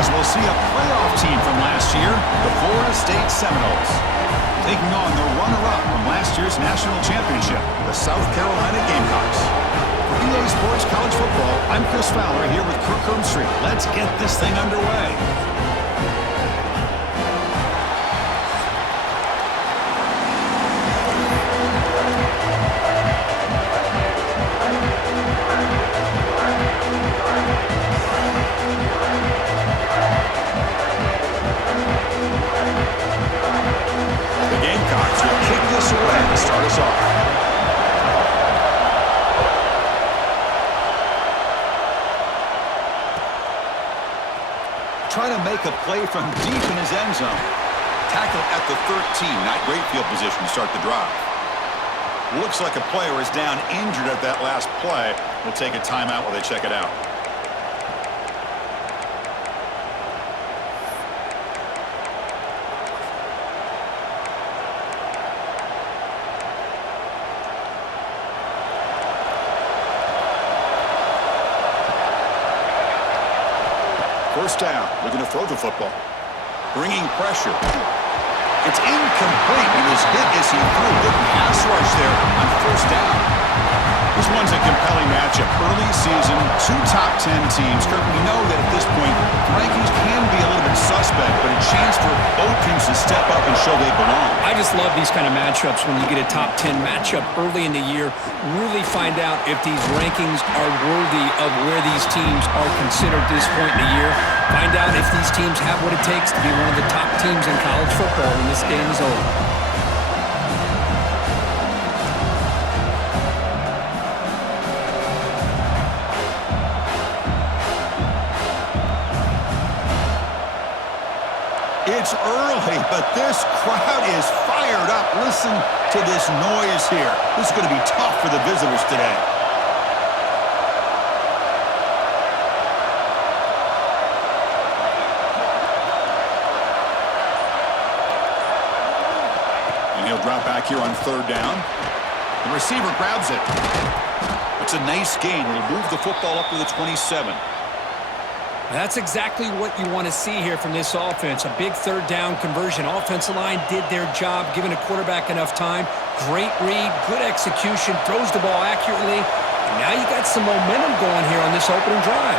as we'll see a playoff team from last year, the Florida State Seminoles, taking on the runner-up from last year's national championship, the South Carolina Gamecocks. For EA Sports College Football, I'm Chris Fowler here with Kirk Herbstreit. Let's get this thing underway. To start us off. Trying to make a play from deep in his end zone. Tackle at the 13. Not great field position to start the drive. Looks like a player is down injured at that last play. We'll take a timeout while they check it out. First down, looking to throw the football. Bringing pressure. It's incomplete. He was hit as he threw. Good pass rush there on first down. This one's a compelling matchup. Early season, two top 10 teams. Kirk, we know that at this point, the rankings can be a little bit suspect, but a chance for both teams to step up and show they belong. I just love these kind of matchups when you get a top 10 matchup early in the year. Really find out if these rankings are worthy of where these teams are considered this point in the year. Find out if these teams have what it takes to be one of the top teams in college football when this game is over. It's early, but this crowd is fired up. Listen to this noise here. This is going to be tough for the visitors today. And he'll drop back here on third down. The receiver grabs it. It's a nice gain. He'll move the football up to the 27. That's exactly what you want to see here from this offense. A big third down conversion. Offensive line did their job, giving a quarterback enough time. Great read, good execution, throws the ball accurately. And now you got some momentum going here on this opening drive.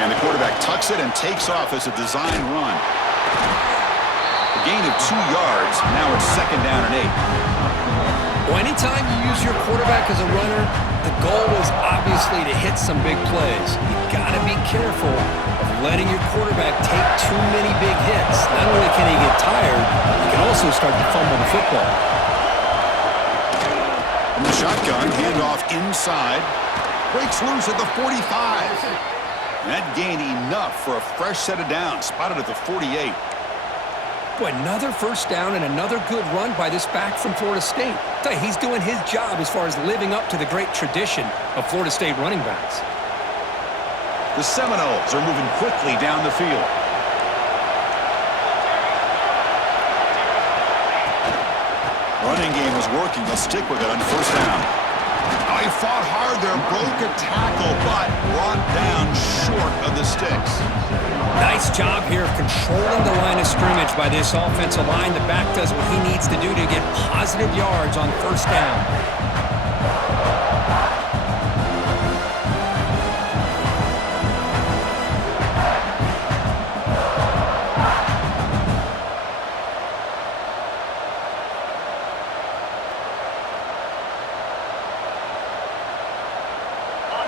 And the quarterback tucks it and takes off as a design run. A gain of 2 yards. Now it's second down and 8. Well, anytime you use your quarterback as a runner, the goal is obviously to hit some big plays. You got to be careful of letting your quarterback take too many big hits. Not only can he get tired, he can also start to fumble the football. From the shotgun, handoff inside. Breaks loose at the 45. And that gained enough for a fresh set of downs. Spotted at the 48. Boy, another first down and another good run by this back from Florida State. I tell you, he's doing his job as far as living up to the great tradition of Florida State running backs. The Seminoles are moving quickly down the field. Running game is working. They'll stick with it on first down. Oh, he fought hard there, broke a tackle, but brought down short of the sticks. Nice job here of controlling the line of scrimmage by this offensive line. The back does what he needs to do to get positive yards on first down.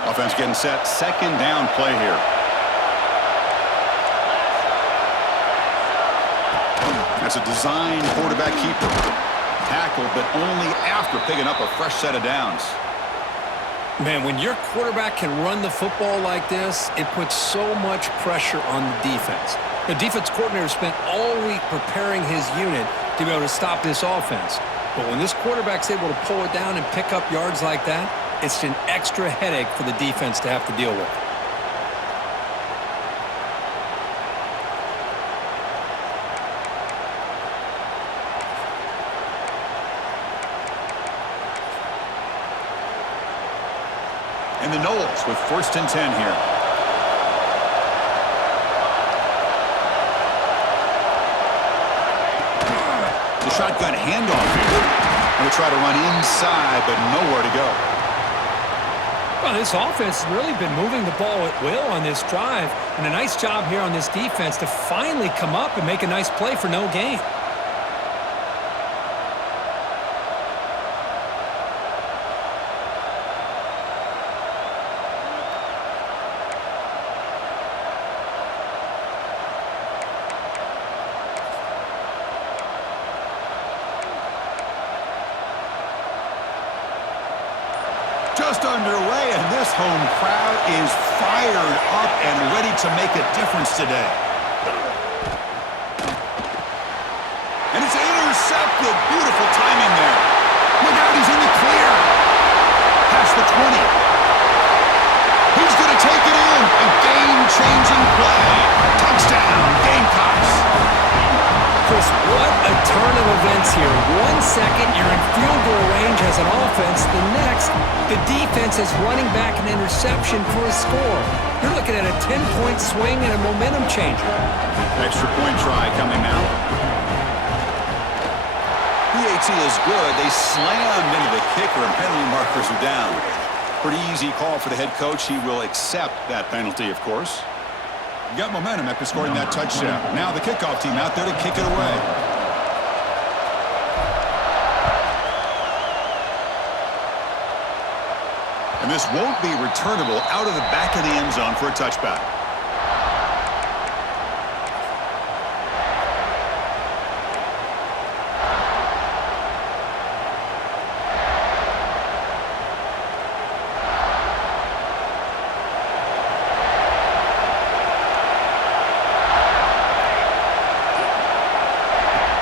Offense getting set. Second down play here. That's a design quarterback keeper. Tackle, but only after picking up a fresh set of downs. Man, when your quarterback can run the football like this, it puts so much pressure on the defense. The defense coordinator spent all week preparing his unit to be able to stop this offense. But when this quarterback's able to pull it down and pick up yards like that, it's an extra headache for the defense to have to deal with. And the Noles with first and 10 here. The shotgun handoff here. Going to try to run inside, but nowhere to go. Well, this offense has really been moving the ball at will on this drive, and a nice job here on this defense to finally come up and make a nice play for no gain. Just underway, and this home crowd is fired up and ready to make a difference today. And it's intercepted. Beautiful timing there. Look out, he's in the clear. Past the 20. He's going to take it in. A game-changing play. Touchdown, Gamecocks. Chris, what a turn of events here. 1 second, you're in field goal range as an offense. The next, the defense is running back an interception for a score. You're looking at a 10-point swing and a momentum changer. Extra point try coming now. PAT is good. They slammed into the kicker and penalty markers are down. Pretty easy call for the head coach. He will accept that penalty, of course. Got momentum after scoring that touchdown. Now the kickoff team out there to kick it away. And this won't be returnable out of the back of the end zone for a touchback.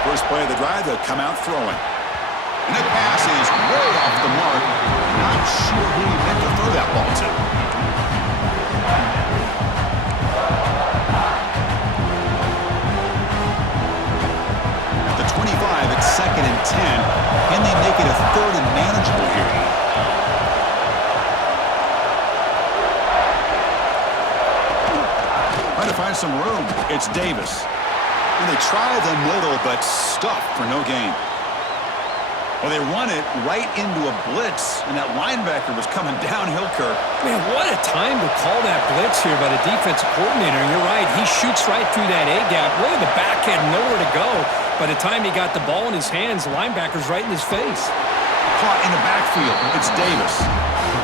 First play of the drive, they'll come out throwing. And that pass is way off the mark. Not sure who he meant to throw that ball to. At the 25, it's 2nd and 10. Can they make it a 3rd and manageable here? Trying to find some room. It's Davis. And they try the middle, but stuffed for no gain. Well, they run it right into a blitz, and that linebacker was coming downhill, Kirk. Man, what a time to call that blitz here by the defensive coordinator. And you're right, he shoots right through that A-gap. Really, the back had nowhere to go. By the time he got the ball in his hands, the linebacker's right in his face. Caught in the backfield. It's Davis.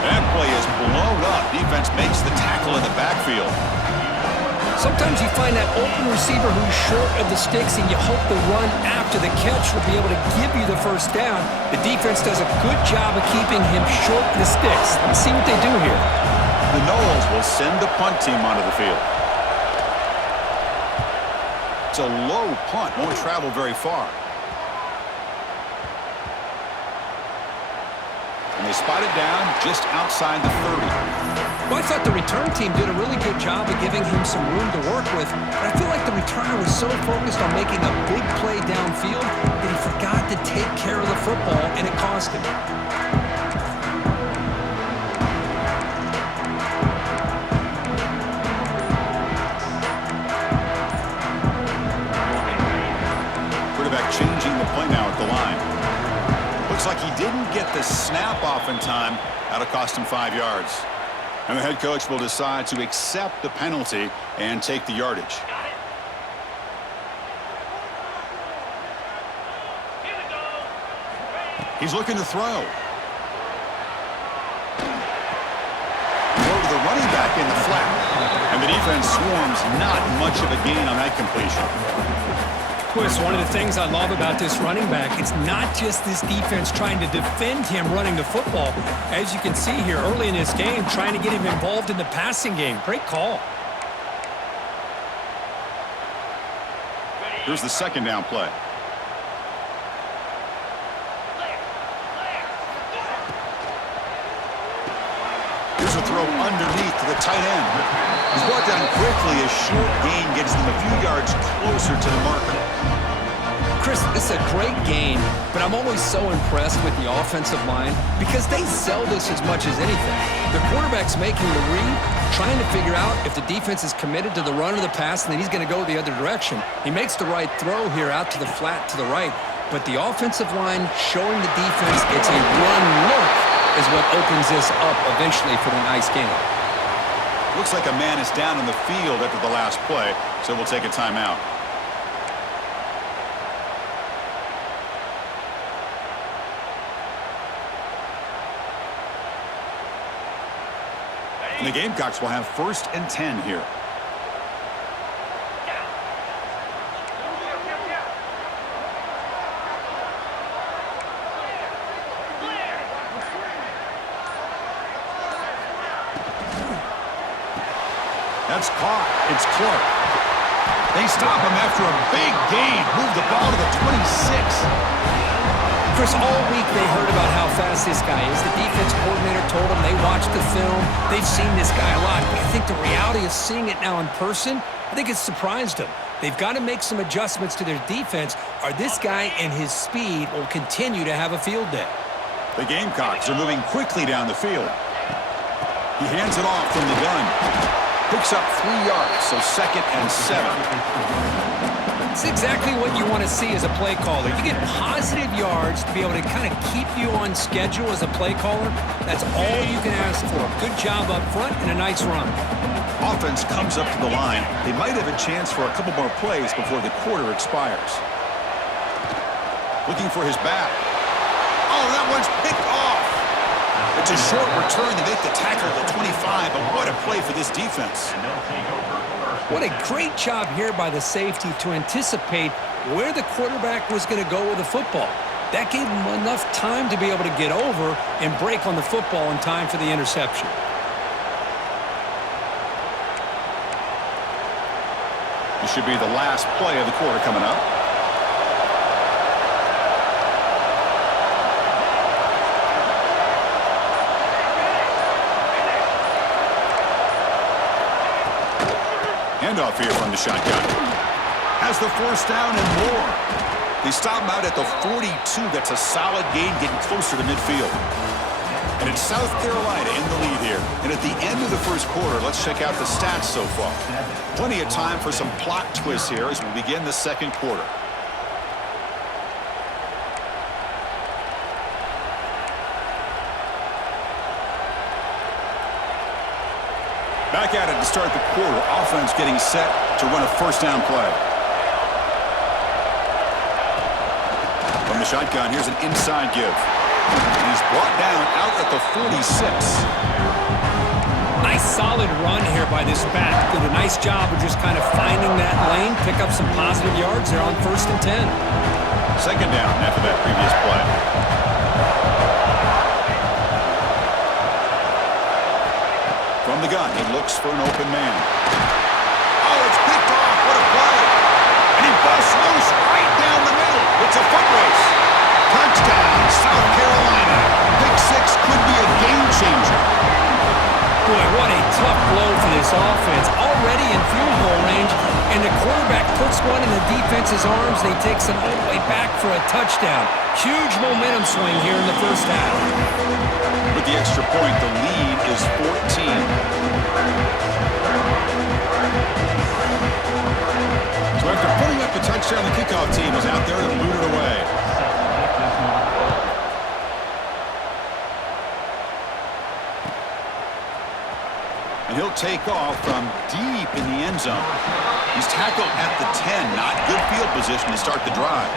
That play is blown up. Defense makes the tackle in the backfield. Sometimes you find that open receiver who's short of the sticks, and you hope the run after the catch will be able to give you the first down. The defense does a good job of keeping him short of the sticks. Let's see what they do here. The Noles will send the punt team onto the field. It's a low punt. Won't travel very far. And they spot it down just outside the 30. Well, I thought the return team did a really good job of giving him some room to work with, but I feel like the returner was so focused on making a big play downfield that he forgot to take care of the football, and it cost him. Quarterback changing the play now at the line. Looks like he didn't get the snap off in time. That'll cost him 5 yards. And the head coach will decide to accept the penalty and take the yardage. He's looking to throw. Throw to the running back in the flat. And the defense swarms, not much of a gain on that completion. Chris, one of the things I love about this running back, it's not just this defense trying to defend him running the football. As you can see here early in this game, trying to get him involved in the passing game. Great call. Here's the 2nd down play. Here's a throw underneath to the tight end. He's brought down quickly. A short gain gets them a few yards closer to the marker. Chris, this is a great game, but I'm always so impressed with the offensive line because they sell this as much as anything. The quarterback's making the read, trying to figure out if the defense is committed to the run or the pass, and then he's going to go the other direction. He makes the right throw here out to the flat to the right. but the offensive line showing the defense it's a run look is what opens this up eventually for the nice game. Looks like a man is down in the field after the last play, so we'll take a timeout. And the Gamecocks will have 1st and 10 here. That's caught. It's Clark. They stop him after a big gain. Move the ball to the 26. Chris, all week they heard about how fast this guy is. The defense coordinator told them they watched the film. They've seen this guy a lot. But I think the reality of seeing it now in person, I think it's surprised them. They've got to make some adjustments to their defense, or this guy and his speed will continue to have a field day. The Gamecocks are moving quickly down the field. He hands it off from the gun. Picks up 3 yards, so 2nd and 7. It's exactly what you want to see as a play caller. You get positive yards to be able to kind of keep you on schedule as a play caller. That's all you can ask for. Good job up front and a nice run. Offense comes up to the line. They might have a chance for a couple more plays before the quarter expires. Looking for his back. Oh, that one's picked off. It's a short return to make the tackle at the 25, but what a play for this defense. What a great job here by the safety to anticipate where the quarterback was going to go with the football. That gave him enough time to be able to get over and break on the football in time for the interception. This should be the last play of the quarter coming up. Handoff here from the shotgun. Has the 1st down and more. They stop him out at the 42. That's a solid gain, getting closer to midfield. And it's South Carolina in the lead here. And at the end of the 1st quarter, let's check out the stats so far. Plenty of time for some plot twists here as we begin the 2nd quarter. Back at it to start the quarter. Offense getting set to run a 1st down play. From the shotgun, here's an inside give. And he's brought down out at the 46. Nice solid run here by this back. Did a nice job of just kind of finding that lane, pick up some positive yards there on 1st and 10. 2nd down after that previous play. From the gun, he looks for an open man. Oh, it's picked off. What a play. And he busts loose right down the middle. It's a foot race. Touchdown, South Carolina. Pick 6 could be a game changer. Boy, what a tough blow for this offense. Already in field goal range, and the quarterback puts one in the defense's arms, and he takes it all the way back for a touchdown. Huge momentum swing here in the 1st half. With the extra point, the lead is 14. So after putting up the touchdown, the kickoff team is out there to boot it away. And he'll take off from deep in the end zone. He's tackled at the 10. Not good field position to start the drive.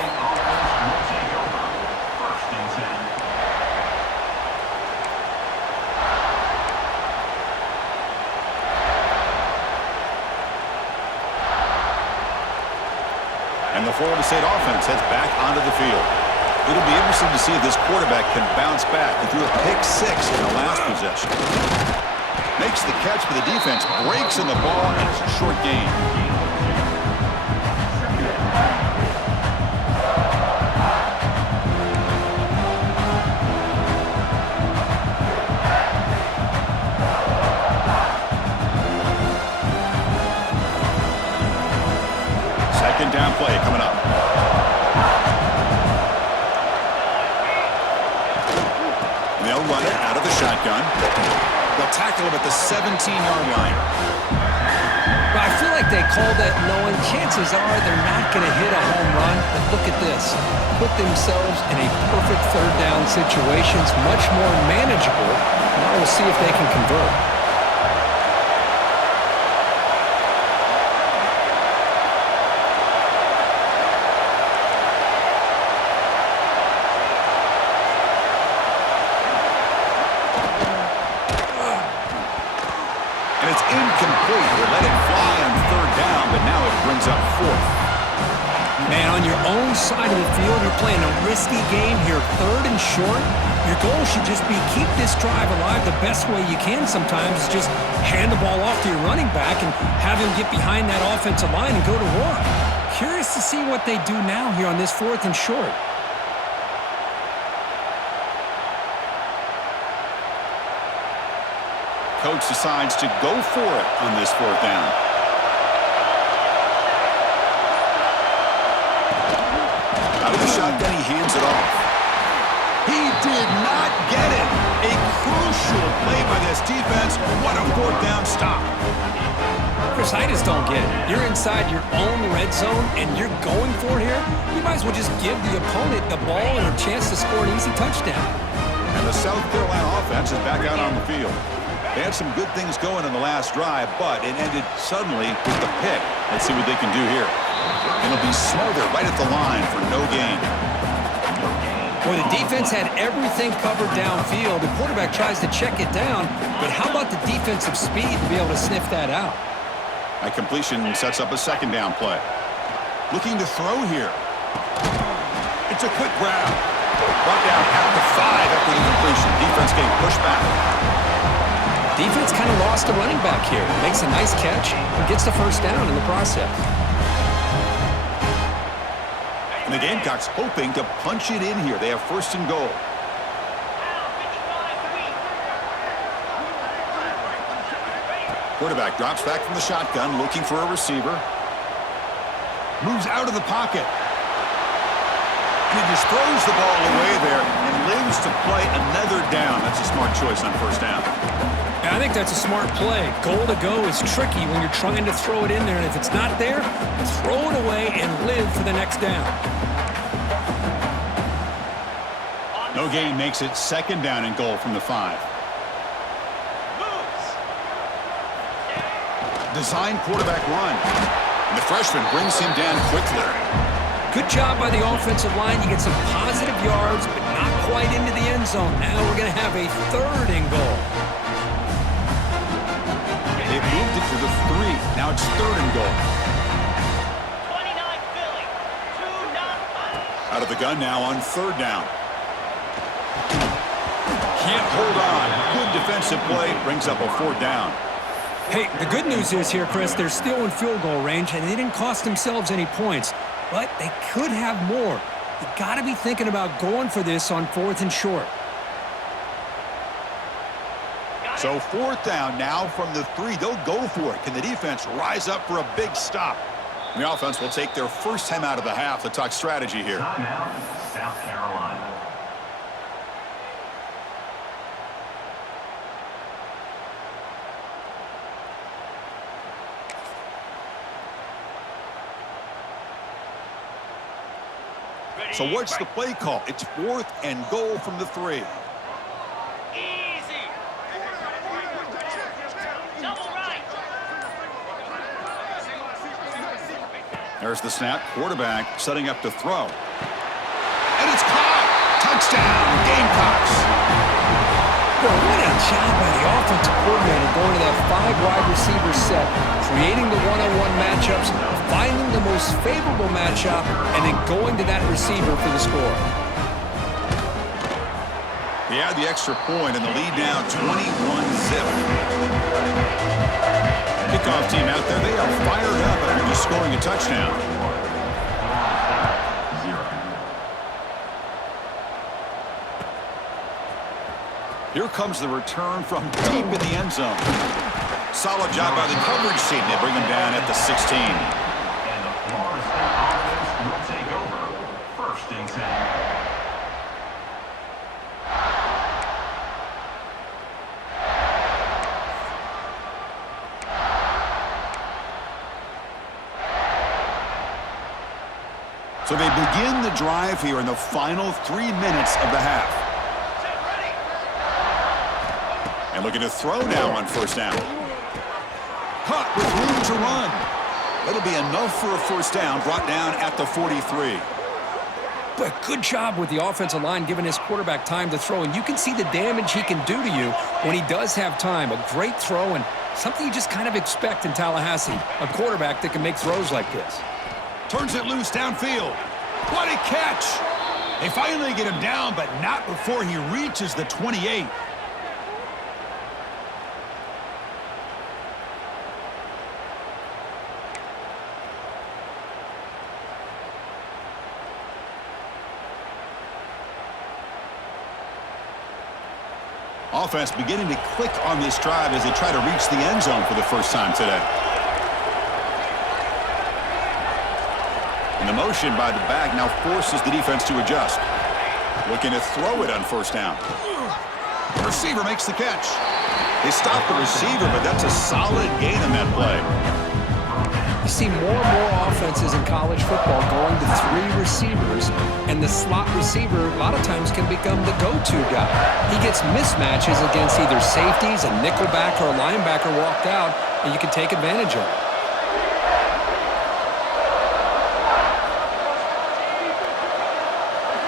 And the Florida State offense heads back onto the field. It'll be interesting to see if this quarterback can bounce back. He threw a pick 6 in the last possession. Makes the catch, but the defense breaks in the ball, and it's a short gain. Second down play coming up. They'll run it out of the shotgun. They'll tackle him at the 17-yard line. But I feel like think they called that knowing chances are they're not going to hit a home run. But look at this. Put themselves in a perfect third down situation. It's much more manageable. Now we'll see if they can convert. And it's incomplete. They let it fly on third down, but now it brings up fourth. Man, on your own side of the field, you're playing a risky game here. Third and short, your goal should just be keep this drive alive the best way you can sometimes is just hand the ball off to your running back and have him get behind that offensive line and go to work. Curious to see what they do now here on this fourth and short. Coach decides to go for it on this fourth down. Out of the shotgun, he hands it off. He did not get it. A crucial play by this defense. What a fourth down stop. Chris, I just don't get it. You're inside your own red zone, and you're going for it here. You might as well just give the opponent the ball and a chance to score an easy touchdown. And the South Carolina offense is back out on the field. They had some good things going in the last drive, but it ended suddenly with the pick. Let's see what they can do here. It'll be Smoother right at the line for no gain. Well, the defense had everything covered downfield. The quarterback tries to check it down, but how about the defensive speed to be able to sniff that out? A completion sets up a second down play. Looking to throw here. It's a quick grab. Brought down at the 5 after the completion. Defense getting pushed back. Defense kind of lost a running back here. Makes a nice catch and gets the first down in the process. And the Gamecocks hoping to punch it in here. They have first and goal. Quarterback drops back from the shotgun, looking for a receiver. Moves out of the pocket. And he just throws the ball away there and lives to play another down. That's a smart choice on first down. I think that's a smart play. Goal to go is tricky when you're trying to throw it in there, and if it's not there, throw it away and live for the next down. No gain makes it second down and goal from the 5. Design quarterback run. And the freshman brings him down quickly. Good job by the offensive line. You get some positive yards, but not quite into the end zone. Now we're going to have a third and goal. They've moved it to the 3. Now it's third and goal. 29 Philly. 2-0. Out of the gun now on third down. Can't hold on. Good defensive play. Brings up a fourth down. Hey, the good news is here, Chris, they're still in field goal range, and they didn't cost themselves any points. But they could have more. You got to be thinking about going for this on fourth and short. So fourth down now from the 3. They'll go for it. Can the defense rise up for a big stop? And the offense will take their first time out of the half to talk strategy here. Timeout, South Carolina. So what's the play call? It's fourth and goal from the 3. Easy. Double right. There's the snap. Quarterback setting up to throw. And it's caught. Touchdown, Gamecocks. Well, what a job by the offensive coordinator going to that 5 wide receiver set, creating the one-on-one matchups, finding the most favorable matchup, and then going to that receiver for the score. He had the extra point and the lead now 21-zip. Kickoff team out there, they are fired up after just scoring a touchdown. Here comes the return from deep in the end zone. Solid job by the coverage team. They bring him down at the 16. And the Florida State offense will take over. First and 10. So they begin the drive here in the final 3 minutes of the half. And looking to throw now on first down. Caught with room to run. That'll be enough for a first down, brought down at the 43. But good job with the offensive line giving his quarterback time to throw. And you can see the damage he can do to you when he does have time. A great throw and something you just kind of expect in Tallahassee. A quarterback that can make throws like this. Turns it loose downfield. What a catch! They finally get him down, but not before he reaches the 28. Offense beginning to click on this drive as they try to reach the end zone for the first time today. And the motion by the back now forces the defense to adjust. Looking to throw it on first down. The receiver makes the catch. They stop the receiver, but that's a solid gain on that play. You see more and more offenses in college football going to 3 receivers, and the slot receiver a lot of times can become the go-to guy. He gets mismatches against either safeties, a nickelback, or a linebacker walked out, and you can take advantage of it.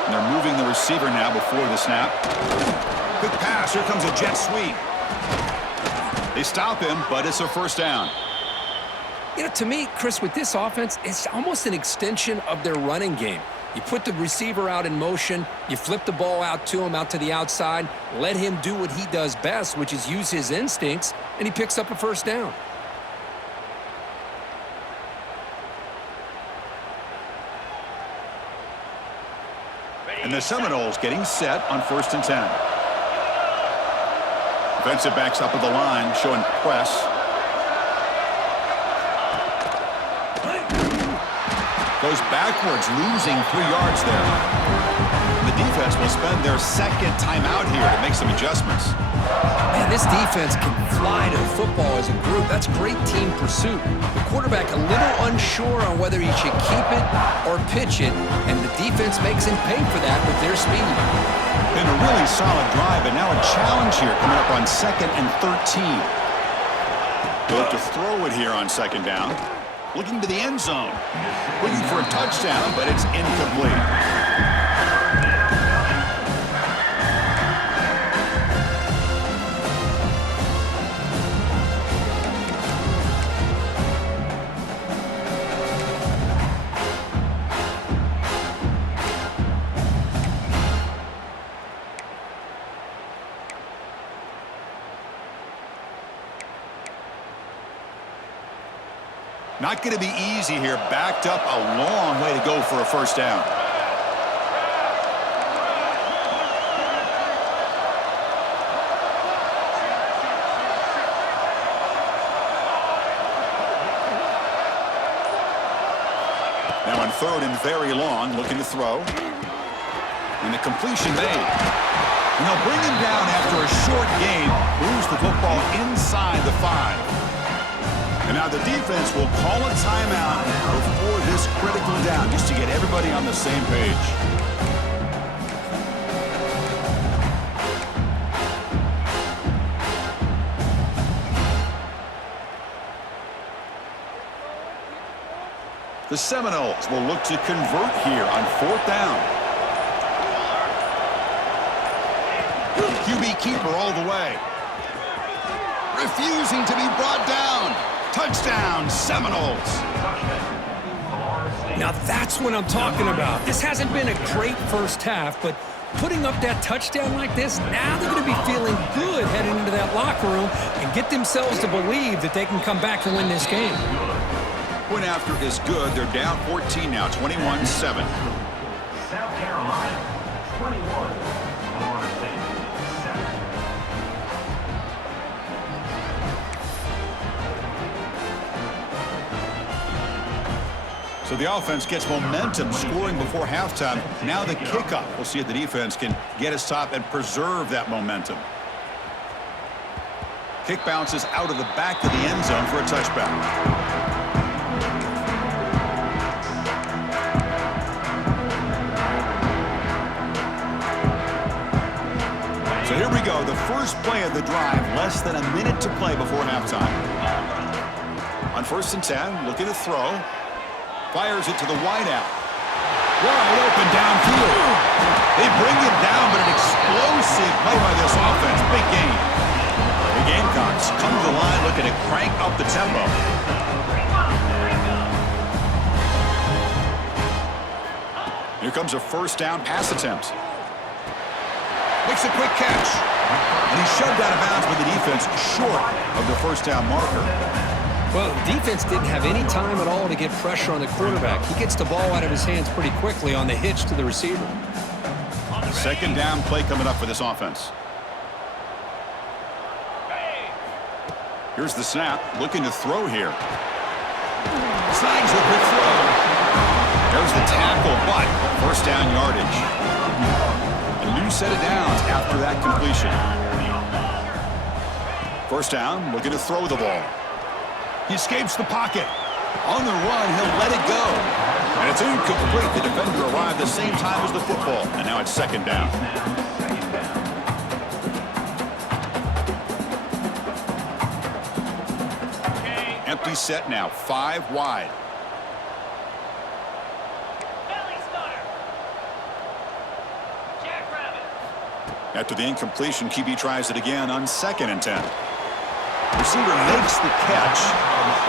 And they're moving the receiver now before the snap. Quick pass. Here comes a jet sweep. They stop him, but it's a first down. You know, to me, Chris, with this offense, it's almost an extension of their running game. You put the receiver out in motion, you flip the ball out to him, out to the outside, let him do what he does best, which is use his instincts, and he picks up a first down. And the Seminoles getting set on 1st and 10. Defensive backs up at the line, showing press. Goes backwards, losing 3 yards there. The defense will spend their second timeout here to make some adjustments. Man, this defense can fly to the football as a group. That's great team pursuit. The quarterback a little unsure on whether he should keep it or pitch it, and the defense makes him pay for that with their speed. Been a really solid drive, and now a challenge here coming up on 2nd and 13. They'll have to throw it here on 2nd down. Looking to the end zone. Looking for a touchdown, but it's incomplete. Not going to be easy here. Backed up a long way to go for a first down. Now on 3rd and very long, looking to throw. And the completion made. And they'll bring him down after a short game. Moves the football inside the 5. And now the defense will call a timeout before this critical down, just to get everybody on the same page. The Seminoles will look to convert here on 4th down. QB keeper all the way. Refusing to be brought down. Touchdown, Seminoles. Now that's what I'm talking about. This hasn't been a great first half, but putting up that touchdown like this, now they're going to be feeling good heading into that locker room and get themselves to believe that they can come back and win this game. Point after is good. They're down 14 now, 21-7. South Carolina, 21. Florida State, 7. So the offense gets momentum, scoring before halftime. Now the kickoff. We'll see if the defense can get his top and preserve that momentum. Kick bounces out of the back of the end zone for a touchback. first play of the drive, less than a minute to play before halftime. On 1st and 10, looking to throw. Fires it to the wideout. Wide open downfield. They bring it down, but an explosive play by this offense. Big game. The Gamecocks come to the line looking to crank up the tempo. Here comes a 1st down pass attempt. Makes a quick catch. And he's shoved out of bounds with the defense short of the 1st down marker. Well, the defense didn't have any time at all to get pressure on the quarterback. He gets the ball out of his hands pretty quickly on the hitch to the receiver. 2nd down play coming up for this offense. Here's the snap. Looking to throw here. Snags the quick throw. There's the tackle, but 1st down yardage. A new set of downs after that completion. 1st down, looking to throw the ball. He escapes the pocket. On the run, he'll let it go. And it's incomplete. The defender arrived the same time as the football. And now it's 2nd down. Empty set now, 5 wide. Belly stunner. Jackrabbit. After the incompletion, QB tries it again on 2nd and 10. Receiver makes the catch.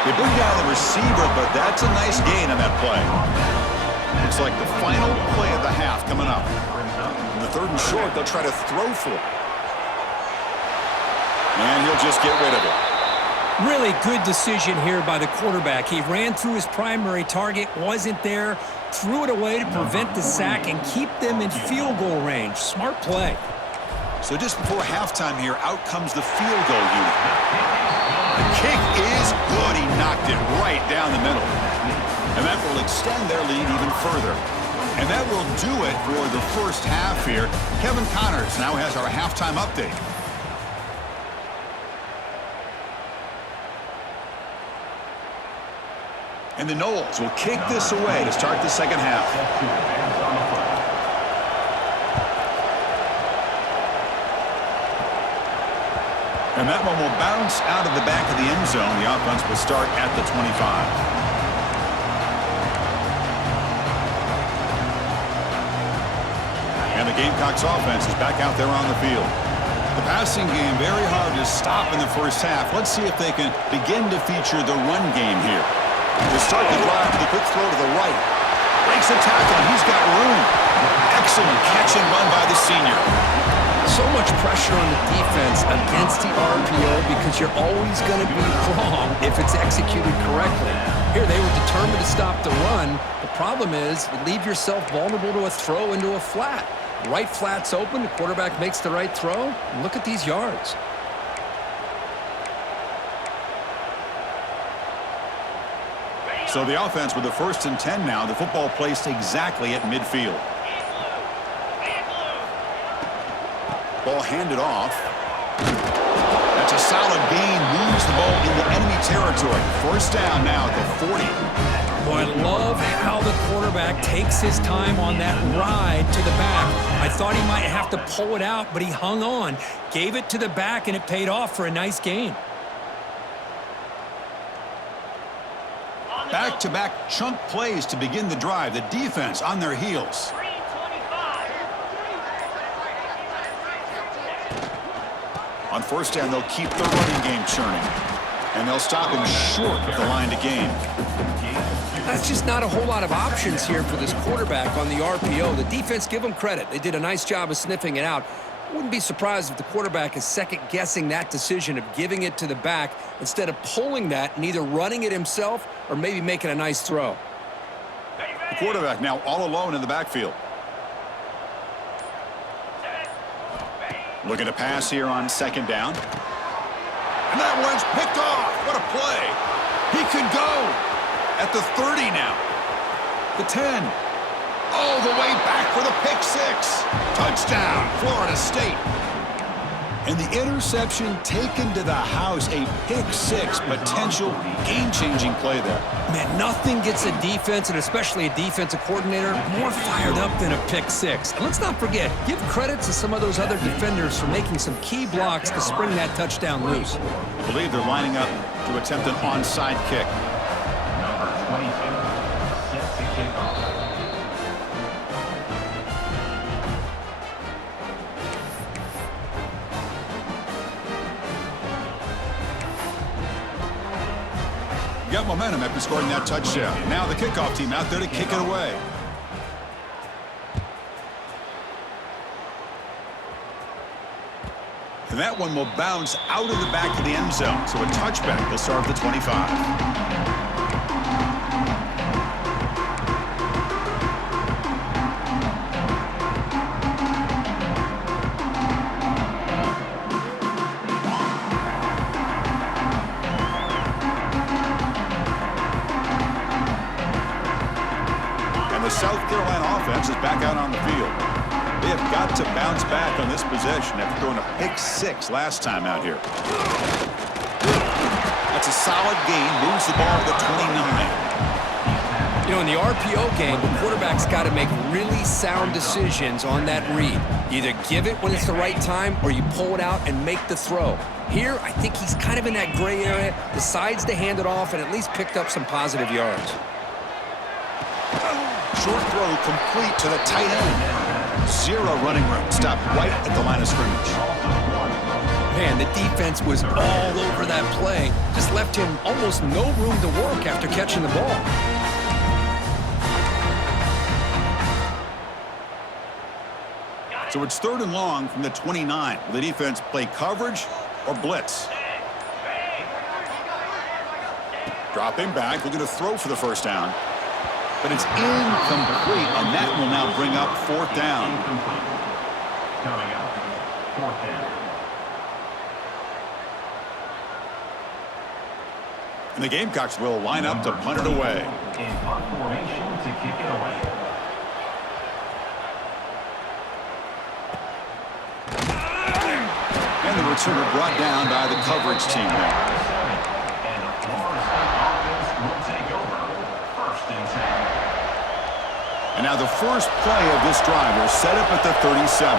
They bring down the receiver, but that's a nice gain on that play. Looks like the final play of the half coming up. In the 3rd and short, they'll try to throw for it. And he'll just get rid of it. Really good decision here by the quarterback. He ran through his primary target, wasn't there, threw it away to prevent the sack and keep them in field goal range. Smart play. So just before halftime here, out comes the field goal unit. The kick is good. He knocked it right down the middle. And that will extend their lead even further. And that will do it for the 1st half here. Kevin Connors now has our halftime update. And the Noles will kick this away to start the 2nd half. And that one will bounce out of the back of the end zone. The offense will start at the 25. And the Gamecocks offense is back out there on the field. The passing game very hard to stop in the 1st half. Let's see if they can begin to feature the run game here. To start the drive with a quick throw to the right. Breaks a tackle, and he's got room. Excellent catch and run by the senior. So much pressure on the defense against the RPO because you're always going to be wrong if it's executed correctly. Here, they were determined to stop the run. The problem is you leave yourself vulnerable to a throw into a flat. Right flat's open, the quarterback makes the right throw. And look at these yards. So the offense with the 1st and 10 now. The football placed exactly at midfield. Ball handed off. That's a solid gain. Moves the ball into enemy territory. 1st down now at the 40. Boy, I love how the quarterback takes his time on that ride to the back. I thought he might have to pull it out, but he hung on. Gave it to the back, and it paid off for a nice gain. Back-to-back chunk plays to begin the drive. The defense on their heels. On 1st down, they'll keep the running game churning. And they'll stop him short of the line to gain. That's just not a whole lot of options here for this quarterback on the RPO. The defense, give them credit. They did a nice job of sniffing it out. Wouldn't be surprised if the quarterback is second-guessing that decision of giving it to the back instead of pulling that and either running it himself or maybe making a nice throw. The quarterback now all alone in the backfield. Looking to pass here on 2nd down. And that one's picked off. What a play. He could go at the 30 now. The 10. All the way back for the pick 6. Touchdown, Florida State. And the interception taken to the house, a pick-6, potential game-changing play there. Man, nothing gets a defense, and especially a defensive coordinator, more fired up than a pick-6. And let's not forget, give credit to some of those other defenders for making some key blocks to spring that touchdown loose. I believe they're lining up to attempt an onside kick. Number 22, set to kick off. Got momentum after scoring that touchdown. Now the kickoff team out there to kick it away. And that one will bounce out of the back of the end zone. So a touchback will start at the 25. South Carolina offense is back out on the field. They have got to bounce back on this possession after throwing a pick-6 last time out here. That's a solid gain. Moves the ball to the 29. You know, in the RPO game, the quarterback's got to make really sound decisions on that read. Either give it when it's the right time or you pull it out and make the throw. Here, I think he's kind of in that gray area, decides to hand it off and at least picked up some positive yards. Short throw complete to the tight end. Zero running room. Stopped right at the line of scrimmage. Man, the defense was all over that play. Just left him almost no room to work after catching the ball. So it's 3rd and long from the 29. Will the defense play coverage or blitz? Dropping back, looking to throw for the first down. But it's incomplete, and that will now bring up 4th down. Incomplete. Coming up, 4th down. And the Gamecocks will line up to punt it away. In punt formation to kick it away. And the returner brought down by the coverage team there. And the Florida State offense will take over. 1st and 10. And now the first play of this drive is set up at the 37.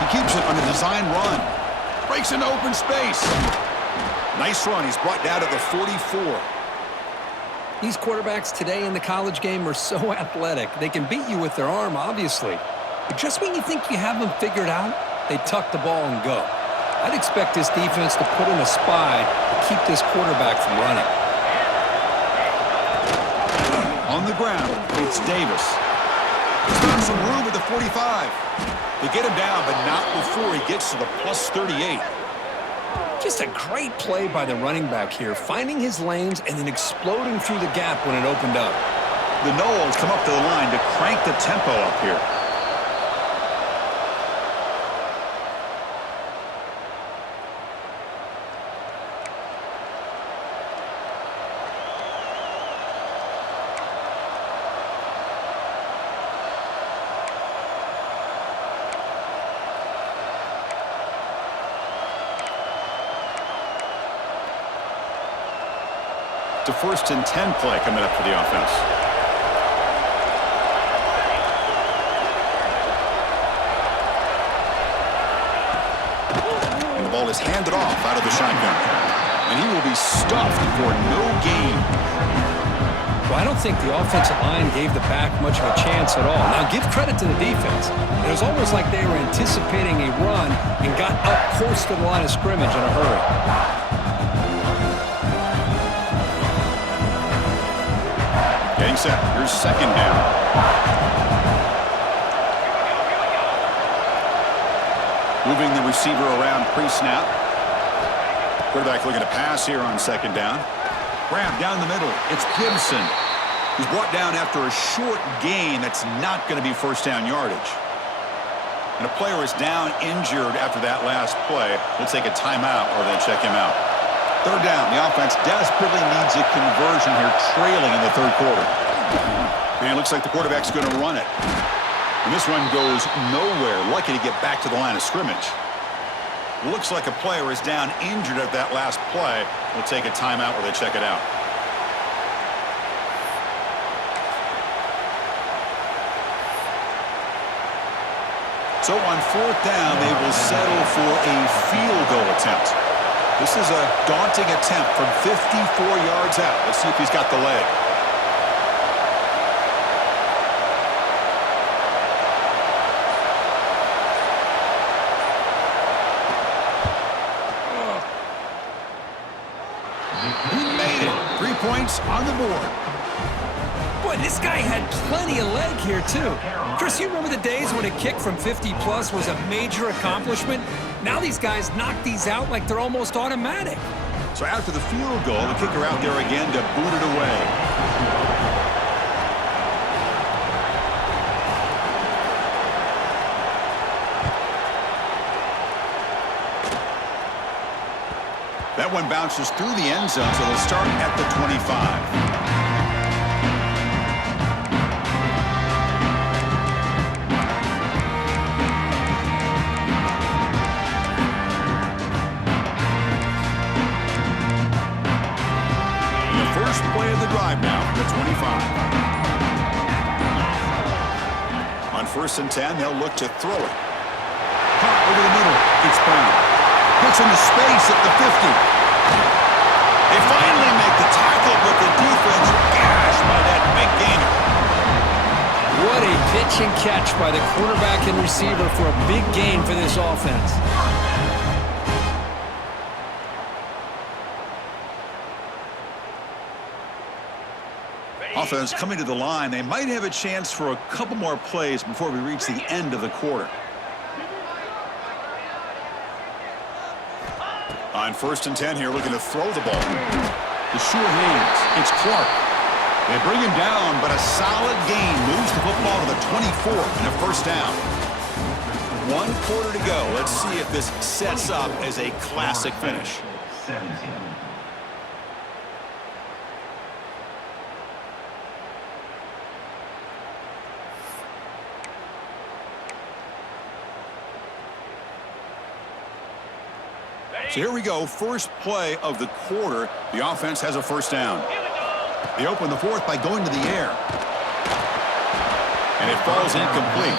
He keeps it on a design run. Breaks into open space. Nice run. He's brought down to the 44. These quarterbacks today in the college game are so athletic. They can beat you with their arm, obviously. But just when you think you have them figured out, they tuck the ball and go. I'd expect this defense to put in a spy to keep this quarterback from running. On the ground, it's Davis. He's found some room at the 45. They get him down, but not before he gets to the plus 38. Just a great play by the running back here, finding his lanes and then exploding through the gap when it opened up. The Noles come up to the line to crank the tempo up here. It's a 1st and 10 play coming up for the offense. And the ball is handed off out of the shotgun. And he will be stuffed for no gain. Well, I don't think the offensive line gave the back much of a chance at all. Now, give credit to the defense. It was almost like they were anticipating a run and got up close to the line of scrimmage in a hurry. Getting set. Here's 2nd down. Moving the receiver around pre-snap. Quarterback looking to pass here on 2nd down. Grab down the middle. It's Gibson. He's brought down after a short gain that's not going to be 1st down yardage. And a player is down injured after that last play. They'll take a timeout or they'll check him out. 3rd down. The offense desperately needs a conversion here, trailing in the 3rd quarter. And it looks like the quarterback's going to run it. And this one goes nowhere. Lucky to get back to the line of scrimmage. Looks like a player is down injured at that last play. We'll take a timeout while they check it out. So on 4th down, they will settle for a field goal attempt. This is a daunting attempt from 54 yards out. Let's see if he's got the leg. He made it. 3 points on the board. Boy, this guy had plenty of leg here, too. Chris, you remember the days when a kick from 50-plus was a major accomplishment? Now these guys knock these out like they're almost automatic. So after the field goal, the kicker out there again to boot it away. That one bounces through the end zone, so they'll start at the 25. Play of the drive now from the 25. On 1st and 10, they'll look to throw it. Caught over the middle. It's Brown. Gets into space at the 50. They finally make the tackle, but the defense gashed by that big gainer. What a pitch and catch by the quarterback and receiver for a big gain for this offense. Offense coming to the line. They might have a chance for a couple more plays before we reach the end of the quarter. On 1st and 10 here, looking to throw the ball. The sure hands. It's Clark. They bring him down, but a solid gain moves the football to the 24 and a 1st down. 1 quarter to go. Let's see if this sets up as a classic finish. 17. So here we go, first play of the quarter. The offense has a 1st down. They open the 4th by going to the air. And it falls incomplete.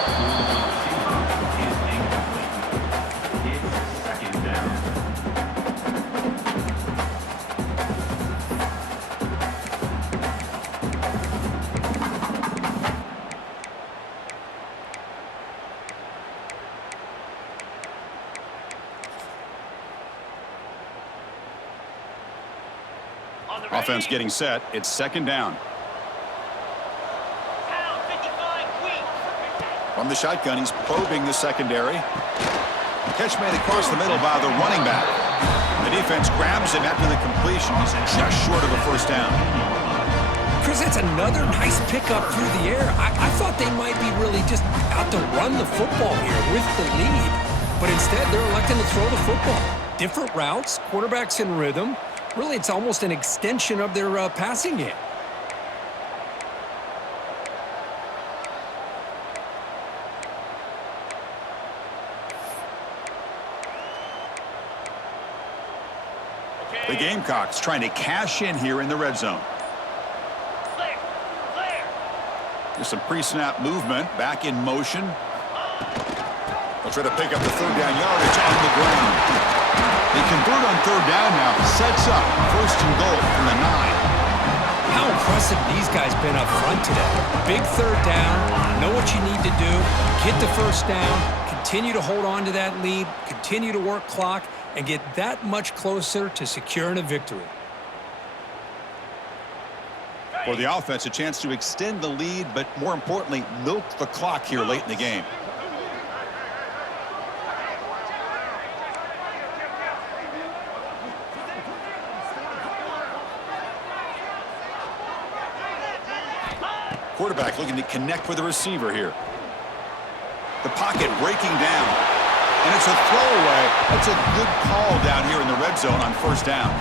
Offense getting set. It's 2nd down. From the shotgun, he's probing the secondary. Catch made across the middle by the running back. The defense grabs him after the completion. He's just short of a 1st down. Chris, that's another nice pickup through the air. I thought they might be really just out to run the football here with the lead. But instead, they're electing to throw the football. Different routes, quarterbacks in rhythm. Really, it's almost an extension of their passing game. The Gamecocks trying to cash in here in the red zone. There's some pre-snap movement, back in motion. They'll try to pick up the 3rd down yardage on the ground. They convert on 3rd down now. Sets up 1st and goal from the 9. How impressive these guys been up front today. Big 3rd down. Know what you need to do. Get the 1st down. Continue to hold on to that lead. Continue to work clock. And get that much closer to securing a victory. For the offense, a chance to extend the lead, but more importantly, milk the clock here late in the game. Quarterback looking to connect with the receiver here. The pocket breaking down. And it's a throwaway. That's a good call down here in the red zone on 1st down.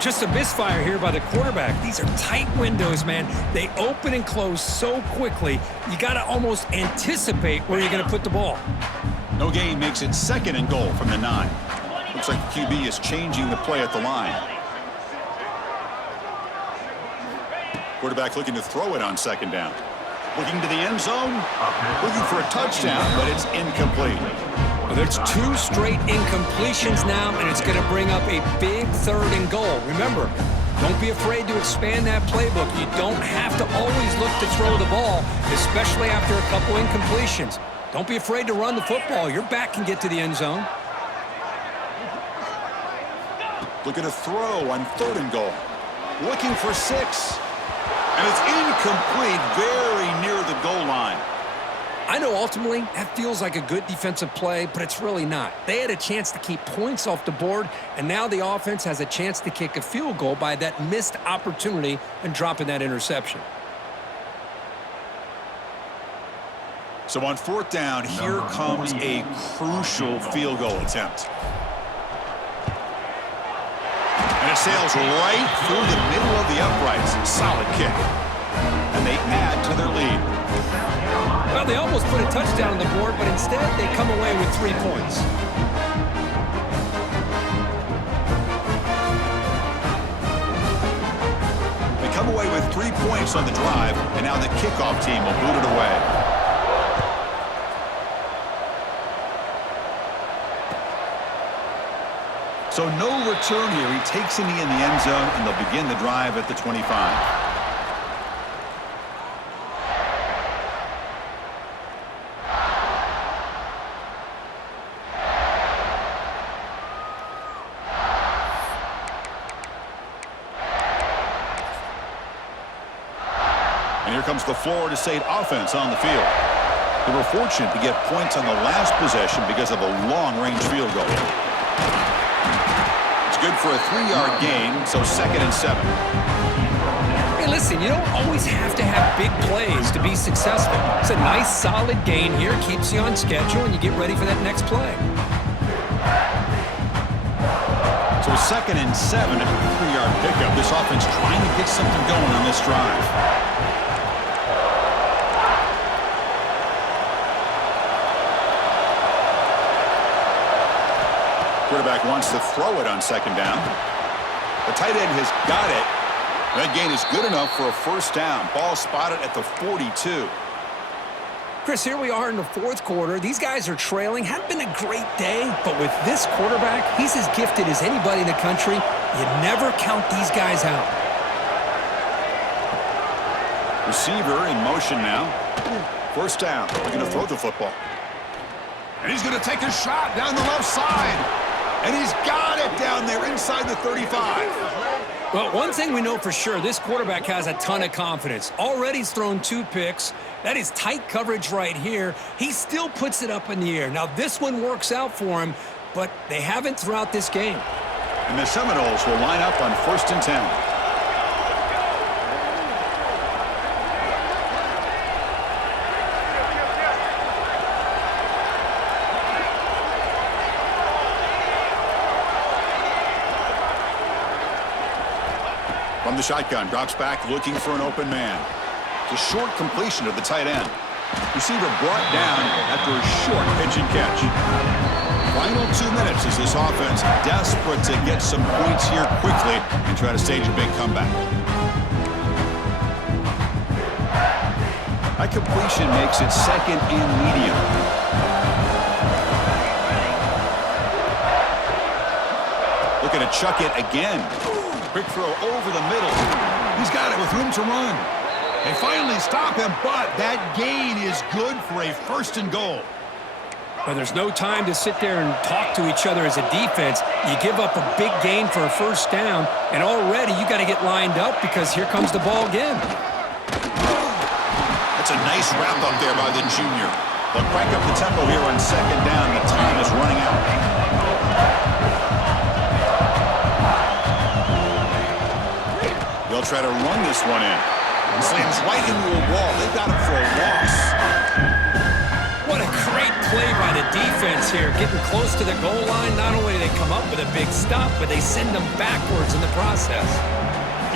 Just a misfire here by the quarterback. These are tight windows, man. They open and close so quickly, you got to almost anticipate where you're going to put the ball. No gain makes it 2nd and goal from the 9. Looks like the QB is changing the play at the line. Quarterback looking to throw it on 2nd down. Looking to the end zone. Looking for a touchdown, but it's incomplete. Well, there's 2 straight incompletions now, and it's going to bring up a big 3rd and goal. Remember, don't be afraid to expand that playbook. You don't have to always look to throw the ball, especially after a couple incompletions. Don't be afraid to run the football. Your back can get to the end zone. Looking to throw on 3rd and goal. Looking for 6. And it's incomplete, very near the goal line. I know ultimately that feels like a good defensive play, but it's really not. They had a chance to keep points off the board, and now the offense has a chance to kick a field goal by that missed opportunity and dropping that interception. So on 4th down, here comes a crucial field goal attempt. And it sails right through the middle of the uprights. Solid kick. And they add to their lead. Well, they almost put a touchdown on the board, but instead they come away with 3 points. They come away with 3 points on the drive, and now the kickoff team will boot it away. So no return here. He takes it in the end zone, and they'll begin the drive at the 25. And here comes the Florida State offense on the field. They were fortunate to get points on the last possession because of a long-range field goal. It's good for a 3-yard gain, so 2nd and 7. Hey, listen, you don't always have to have big plays to be successful. It's a nice, solid gain here, keeps you on schedule, and you get ready for that next play. So 2nd and 7 at the 3-yard pickup. This offense trying to get something going on this drive. Quarterback wants to throw it on 2nd down. The tight end has got it. That gain is good enough for a 1st down. Ball spotted at the 42. Chris, here we are in the 4th quarter. These guys are trailing. Hadn't been a great day, but with this quarterback, he's as gifted as anybody in the country. You never count these guys out. Receiver in motion now. 1st down. Looking to throw the football. And he's going to take a shot down the left side. And he's got it down there inside the 35. Well, one thing we know for sure, this quarterback has a ton of confidence. Already he's thrown 2 picks. That is tight coverage right here. He still puts it up in the air. Now, this one works out for him, but they haven't throughout this game. And the Seminoles will line up on 1st and 10. From the shotgun, drops back, looking for an open man. It's a short completion of the tight end. Receiver brought down after a short pitch and catch. Final 2 minutes as this offense desperate to get some points here quickly and try to stage a big comeback. That completion makes it 2nd and medium. Looking to chuck it again. Quick throw over the middle. He's got it with room to run. They finally stop him, but that gain is good for a 1st and goal. Well, there's no time to sit there and talk to each other as a defense. You give up a big gain for a 1st down, and already you got to get lined up because here comes the ball again. That's a nice wrap up there by the junior. They'll crank up the tempo here on 2nd down. The time is running out. They'll try to run this one in. Slams right into a wall. They've got him for a loss. What a great play by the defense here. Getting close to the goal line, not only do they come up with a big stop, but they send them backwards in the process.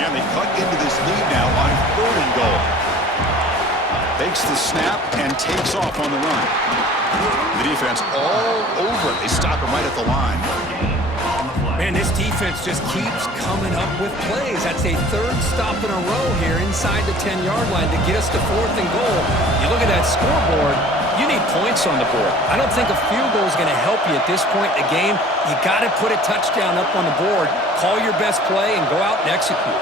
And they cut into this lead now on 3rd and goal. Takes the snap and takes off on the run. The defense all over it. They stop him right at the line. Man, this defense just keeps coming up with plays. That's a 3rd stop in a row here inside the 10-yard line to get us to 4th and goal. You look at that scoreboard, you need points on the board. I don't think a field goal is going to help you at this point in the game. You got to put a touchdown up on the board, call your best play, and go out and execute.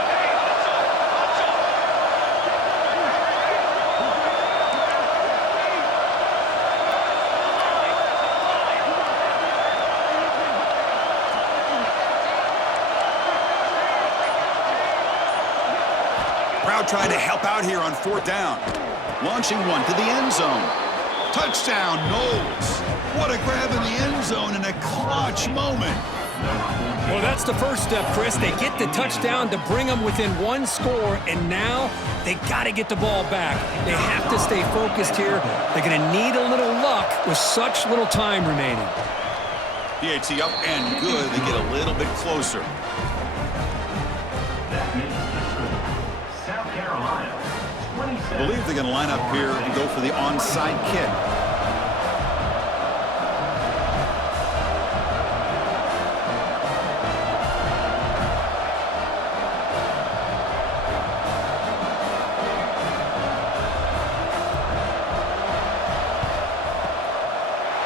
Trying to help out here on 4th down. Launching one to the end zone. Touchdown, Knowles. What a grab in the end zone in a clutch moment. Well, that's the first step, Chris. They get the touchdown to bring them within 1 score, and now they got to get the ball back. They have to stay focused here. They're going to need a little luck with such little time remaining. PAT up and good. They get a little bit closer. I believe they're going to line up here and go for the onside kick.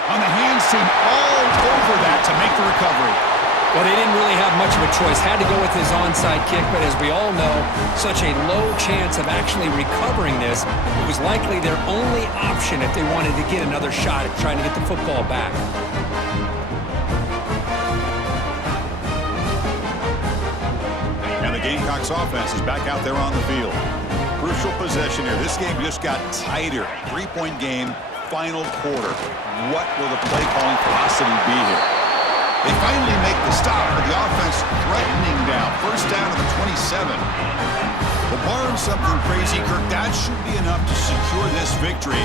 On the hands team, all over that to make the recovery. Well, they didn't really have much of a choice. Had to go with his onside kick, but as we all know, such a low chance of actually recovering this. It was likely their only option if they wanted to get another shot at trying to get the football back. And the Gamecocks offense is back out there on the field. Crucial possession here. This game just got tighter. 3-point game, final quarter. What will the play calling philosophy be here? They finally make the stop, but the offense threatening now. 1st down to the 27. Well, barring something crazy, Kirk, that should be enough to secure this victory.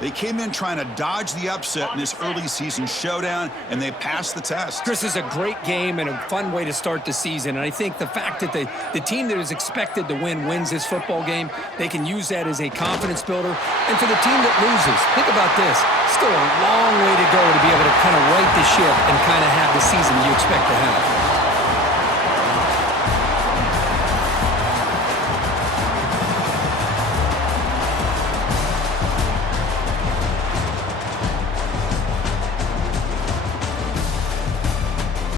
They came in trying to dodge the upset in this early season showdown, and they passed the test. Chris, is a great game and a fun way to start the season. And I think the fact that the team that is expected to win wins this football game, they can use that as a confidence builder. And for the team that loses, think about this. Still a long way to go to be able to kind of right the ship and kind of have the season you expect to have.